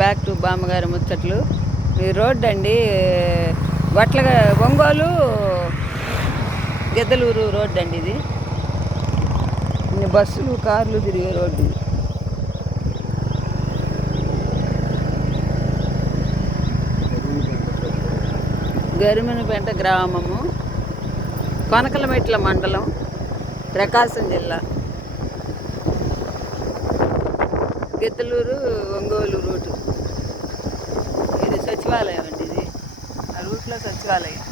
Back to బామ్మగారి ముచ్చట్లు. ఈ road అండి వట్ల ఒంగోలు గెద్దలూరు రోడ్డు అండి ఇది. ఇన్ని బస్సులు కార్లు తిరిగే రోడ్డు ఇది. గరిమనపేట గ్రామము కొనకలమెట్ల మండలం ప్రకాశం జిల్లా. గిద్దలూరు ఒంగోలు రూటు. ఇది సచివాలయం అండి ఇది. ఆ రూట్లో సచివాలయం.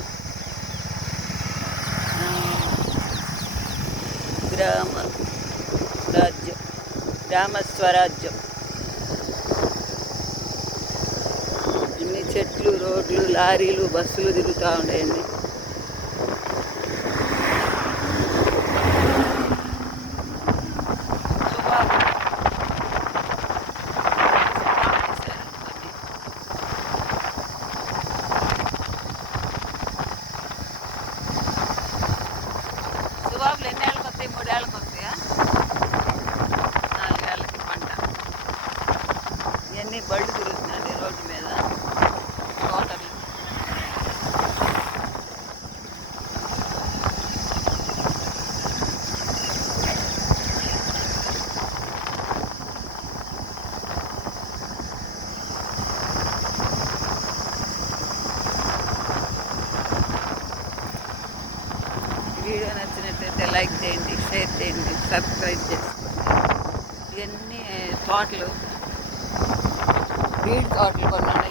గ్రామ రాజ్యం గ్రామ స్వరాజ్యం ఇన్ని చెట్లు రోడ్లు లారీలు బస్సులు తిరుగుతూ ఉంటాయండి బళ్ళు తిరుగుతున్నాయండి రోడ్డు మీద తోటలు వీడియో నచ్చినట్లయితే లైక్ చేయండి షేర్ చేయండి సబ్స్క్రైబ్ చేసుకోండి ఇవన్నీ తోటలు. బీడ్ తోటలు